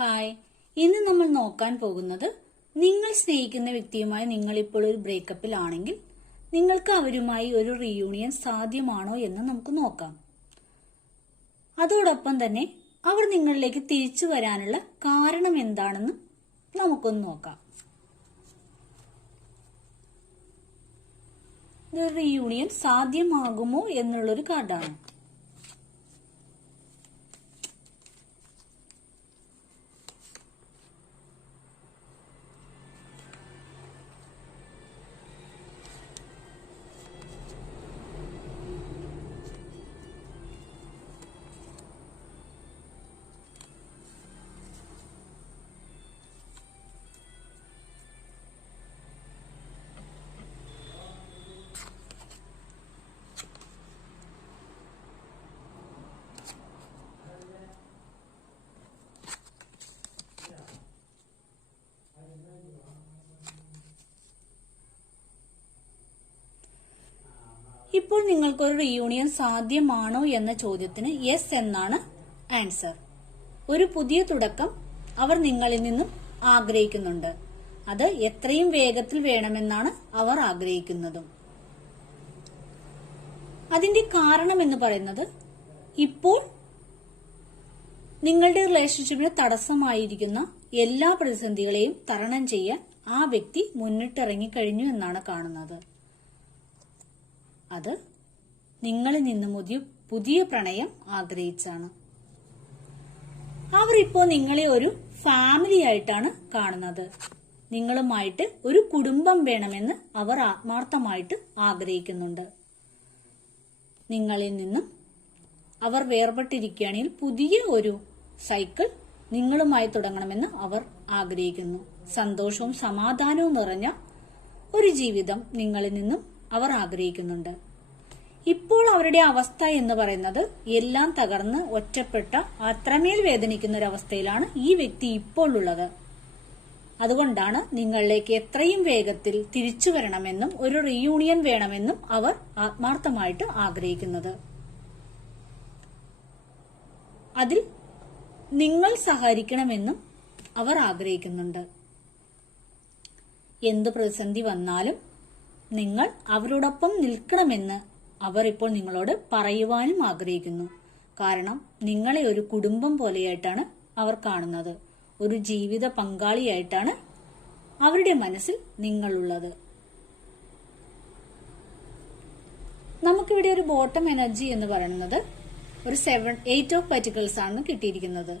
Hi, ഇന്ന് നമ്മൾ നോക്കാൻ പോകുന്നത് നിങ്ങൾ സ്നേഹിക്കുന്ന വ്യക്തിയുമായി നിങ്ങൾ ഇപ്പോൾ ഒരു ബ്രേക്കപ്പിൽ ആണെങ്കിൽ നിങ്ങൾക്ക് അവരുമായി ഒരു റീയൂണിയൻ സാധ്യമാണോ എന്ന് നമുക്ക് നോക്കാം. അതോടൊപ്പം തന്നെ അവർ നിങ്ങളിലേക്ക് തിരിച്ചു വരാനുള്ള കാരണം എന്താണെന്ന് നമുക്കൊന്ന് നോക്കാം. ഇതൊരു റീയൂണിയൻ സാധ്യമാകുമോ എന്നുള്ളൊരു കാർഡാണ്. ഇപ്പോൾ നിങ്ങൾക്കൊരു റീയൂണിയൻ സാധ്യമാണോ എന്ന ചോദ്യത്തിന് യെസ് എന്നാണ് ആൻസർ. ഒരു പുതിയ തുടക്കം അവർ നിങ്ങളിൽ നിന്നും ആഗ്രഹിക്കുന്നുണ്ട്. അത് എത്രയും വേഗത്തിൽ വേണമെന്നാണ് അവർ ആഗ്രഹിക്കുന്നതും. അതിന്റെ കാരണം എന്ന് പറയുന്നത്, ഇപ്പോൾ നിങ്ങളുടെ റിലേഷൻഷിപ്പിന് തടസ്സമായിരിക്കുന്ന എല്ലാ പ്രതിസന്ധികളെയും തരണം ചെയ്യാൻ ആ വ്യക്തി മുന്നിട്ടിറങ്ങിക്കഴിഞ്ഞു എന്നാണ് കാണുന്നത്. അത് നിങ്ങളിൽ നിന്നും പുതിയ പ്രണയം ആഗ്രഹിച്ചാണ്. അവർ ഇപ്പോൾ നിങ്ങളെ ഒരു ഫാമിലി ആയിട്ടാണ് കാണുന്നത്. നിങ്ങളുമായിട്ട് ഒരു കുടുംബം വേണമെന്ന് അവർ ആത്മാർത്ഥമായിട്ട് ആഗ്രഹിക്കുന്നുണ്ട്. നിങ്ങളിൽ നിന്നും അവർ വേർപെട്ടിരിക്കുകയാണെങ്കിൽ പുതിയ ഒരു സൈക്കിൾ നിങ്ങളുമായി തുടങ്ങണമെന്ന് അവർ ആഗ്രഹിക്കുന്നു. സന്തോഷവും സമാധാനവും നിറഞ്ഞ ഒരു ജീവിതം നിങ്ങളിൽ നിന്നും അവർ ആഗ്രഹിക്കുന്നുണ്ട്. ഇപ്പോൾ അവരുടെ അവസ്ഥ എന്ന് പറയുന്നത് എല്ലാം തകർന്ന് ഒറ്റപ്പെട്ട അത്രമേൽ വേദനിക്കുന്ന ഒരു അവസ്ഥയിലാണ് ഈ വ്യക്തി ഇപ്പോൾ ഉള്ളത്. അതുകൊണ്ടാണ് നിങ്ങളിലേക്ക് എത്രയും വേഗത്തിൽ തിരിച്ചു വരണമെന്നും ഒരു റീയൂണിയൻ വേണമെന്നും അവർ ആത്മാർത്ഥമായിട്ട് ആഗ്രഹിക്കുന്നത്. അതിൽ നിങ്ങൾ സഹകരിക്കണമെന്നും അവർ ആഗ്രഹിക്കുന്നുണ്ട്. എന്ത് പ്രതിസന്ധി വന്നാലും നിങ്ങൾ അവരോടൊപ്പം നിൽക്കണമെന്ന് അവർ ഇപ്പോൾ നിങ്ങളോട് പറയുവാനും ആഗ്രഹിക്കുന്നു. കാരണം നിങ്ങളെ ഒരു കുടുംബം പോലെയായിട്ടാണ് അവർ കാണുന്നത്. ഒരു ജീവിത പങ്കാളിയായിട്ടാണ് അവരുടെ മനസ്സിൽ നിങ്ങളുള്ളത്. നമുക്കിവിടെ ഒരു ബോട്ടം എനർജി എന്ന് പറയുന്നത് ഒരു 8 ഓഫ് പെറ്റക്കിൾസ് ആണ് കിട്ടിയിരിക്കുന്നത്.